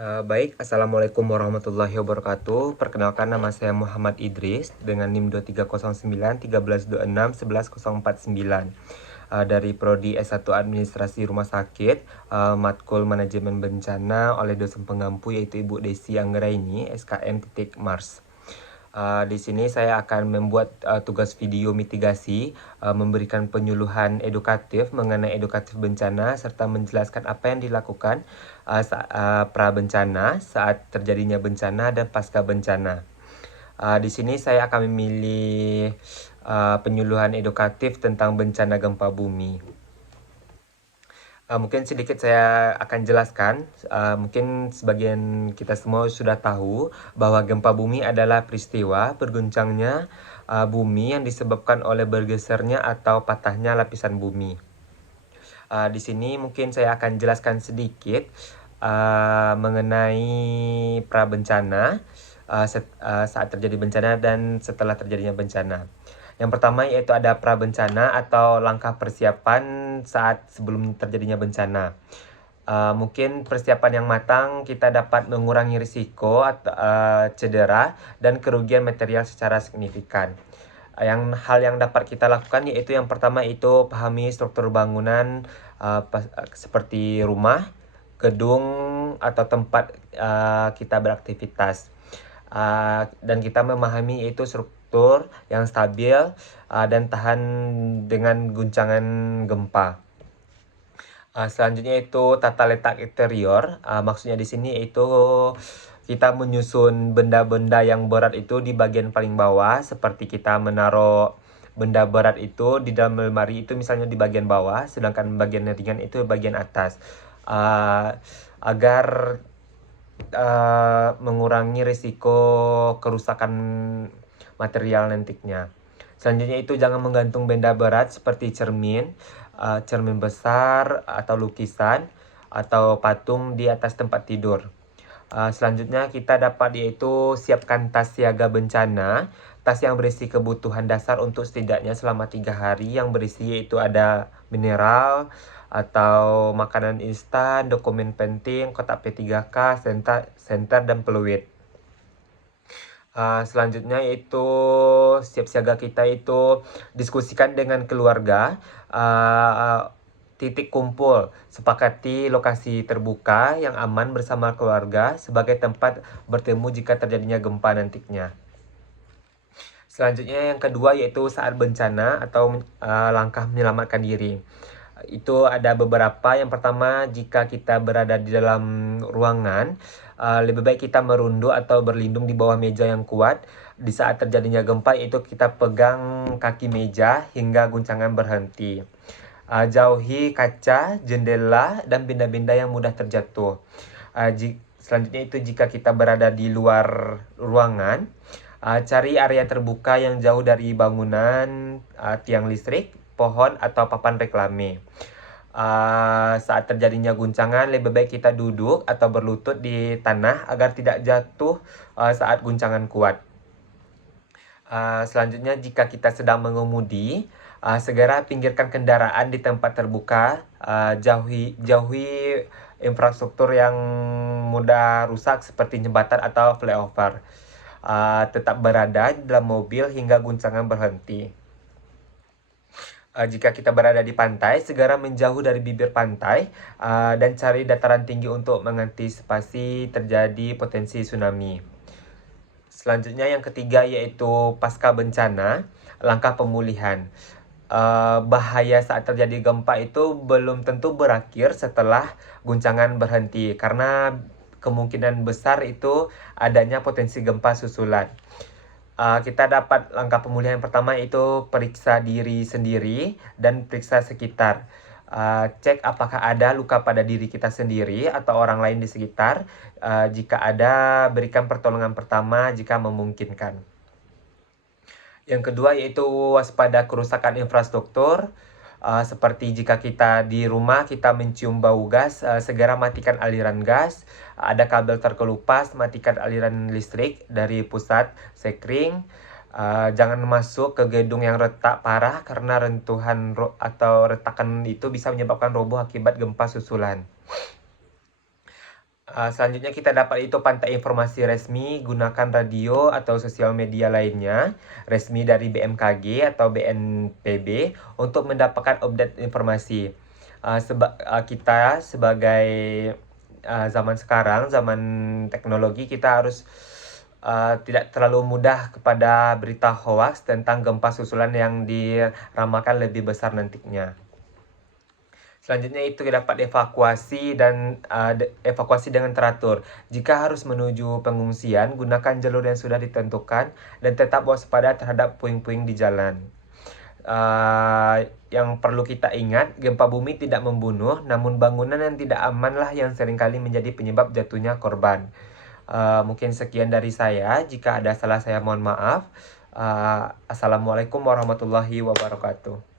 Baik, Assalamualaikum warahmatullahi wabarakatuh. Perkenalkan, nama saya Muhammad Idris dengan NIM 2309 1326 11049 dari Prodi S1 Administrasi Rumah Sakit, Matkul Manajemen Bencana oleh dosen penggampu yaitu Ibu Desi Anggraini, SKM titik Mars. Di sini saya akan membuat tugas video mitigasi, memberikan penyuluhan edukatif mengenai edukatif bencana, serta menjelaskan apa yang dilakukan pra bencana, saat terjadinya bencana, dan pasca bencana. Di sini saya akan memilih penyuluhan edukatif tentang bencana gempa bumi. Mungkin sedikit saya akan jelaskan. Mungkin sebagian kita semua sudah tahu bahwa gempa bumi adalah peristiwa berguncangnya bumi yang disebabkan oleh bergesernya atau patahnya lapisan bumi. Di sini mungkin saya akan jelaskan sedikit mengenai pra bencana, saat terjadi bencana dan setelah terjadinya bencana. Yang pertama yaitu ada pra bencana atau langkah persiapan saat sebelum terjadinya bencana. Mungkin persiapan yang matang kita dapat mengurangi risiko atau cedera dan kerugian material secara signifikan. Hal yang dapat kita lakukan yaitu yang pertama itu pahami struktur bangunan seperti rumah, gedung atau tempat kita beraktivitas. Dan kita memahami itu struktur yang stabil dan tahan dengan guncangan gempa. Selanjutnya itu tata letak interior. Maksudnya di sini itu kita menyusun benda-benda yang berat itu di bagian paling bawah, seperti kita menaruh benda berat itu di dalam lemari itu misalnya di bagian bawah, sedangkan bagian ringan itu bagian atas. Agar mengurangi risiko kerusakan material nantinya. Selanjutnya itu jangan menggantung benda berat seperti cermin besar atau lukisan atau patung di atas tempat tidur. Selanjutnya kita dapat yaitu siapkan tas siaga bencana, tas yang berisi kebutuhan dasar untuk setidaknya selama 3 hari, yang berisi yaitu ada mineral atau makanan instan, dokumen penting, kotak P3K, senter dan peluit. Selanjutnya yaitu siap siaga kita itu diskusikan dengan keluarga, titik kumpul, sepakati lokasi terbuka yang aman bersama keluarga sebagai tempat bertemu jika terjadinya gempa nantinya. Selanjutnya yang kedua yaitu saat bencana atau langkah menyelamatkan diri. Itu ada beberapa. Yang pertama, jika kita berada di dalam ruangan, lebih baik kita merunduk atau berlindung di bawah meja yang kuat. Di saat terjadinya gempa itu kita pegang kaki meja hingga guncangan berhenti. Jauhi kaca, jendela, dan benda-benda yang mudah terjatuh. Selanjutnya itu jika kita berada di luar ruangan, cari area terbuka yang jauh dari bangunan, tiang listrik, pohon, atau papan reklame. Saat terjadinya guncangan, lebih baik kita duduk atau berlutut di tanah agar tidak jatuh saat guncangan kuat. Selanjutnya jika kita sedang mengemudi, segera pinggirkan kendaraan di tempat terbuka, jauhi infrastruktur yang mudah rusak seperti jembatan atau flyover. Tetap berada dalam mobil hingga guncangan berhenti. Jika kita berada di pantai, segera menjauh dari bibir pantai dan cari dataran tinggi untuk mengantisipasi terjadi potensi tsunami. Selanjutnya yang ketiga yaitu pasca bencana, langkah pemulihan. Bahaya saat terjadi gempa itu belum tentu berakhir setelah guncangan berhenti, karena kemungkinan besar itu adanya potensi gempa susulan. Kita dapat langkah pemulihan yang pertama itu periksa diri sendiri dan periksa sekitar. Cek apakah ada luka pada diri kita sendiri atau orang lain di sekitar. Jika ada, berikan pertolongan pertama jika memungkinkan. Yang kedua yaitu waspada kerusakan infrastruktur. Seperti jika kita di rumah kita mencium bau gas, segera matikan aliran gas. Ada kabel terkelupas, matikan aliran listrik dari pusat sekring. Jangan masuk ke gedung yang retak parah, karena rentuhan atau retakan itu bisa menyebabkan roboh akibat gempa susulan. Selanjutnya kita dapat itu pantai informasi resmi, gunakan radio atau sosial media lainnya, resmi dari BMKG atau BNPB untuk mendapatkan update informasi. Kita sebagai zaman sekarang, zaman teknologi, kita harus tidak terlalu mudah kepada berita hoax tentang gempa susulan yang diramalkan lebih besar nantinya. Selanjutnya itu dapat evakuasi dan evakuasi dengan teratur. Jika harus menuju pengungsian, gunakan jalur yang sudah ditentukan dan tetap waspada terhadap puing-puing di jalan. Yang perlu kita ingat, gempa bumi tidak membunuh, namun bangunan yang tidak amanlah yang seringkali menjadi penyebab jatuhnya korban. Mungkin sekian dari saya. Jika ada salah saya mohon maaf. Assalamualaikum warahmatullahi wabarakatuh.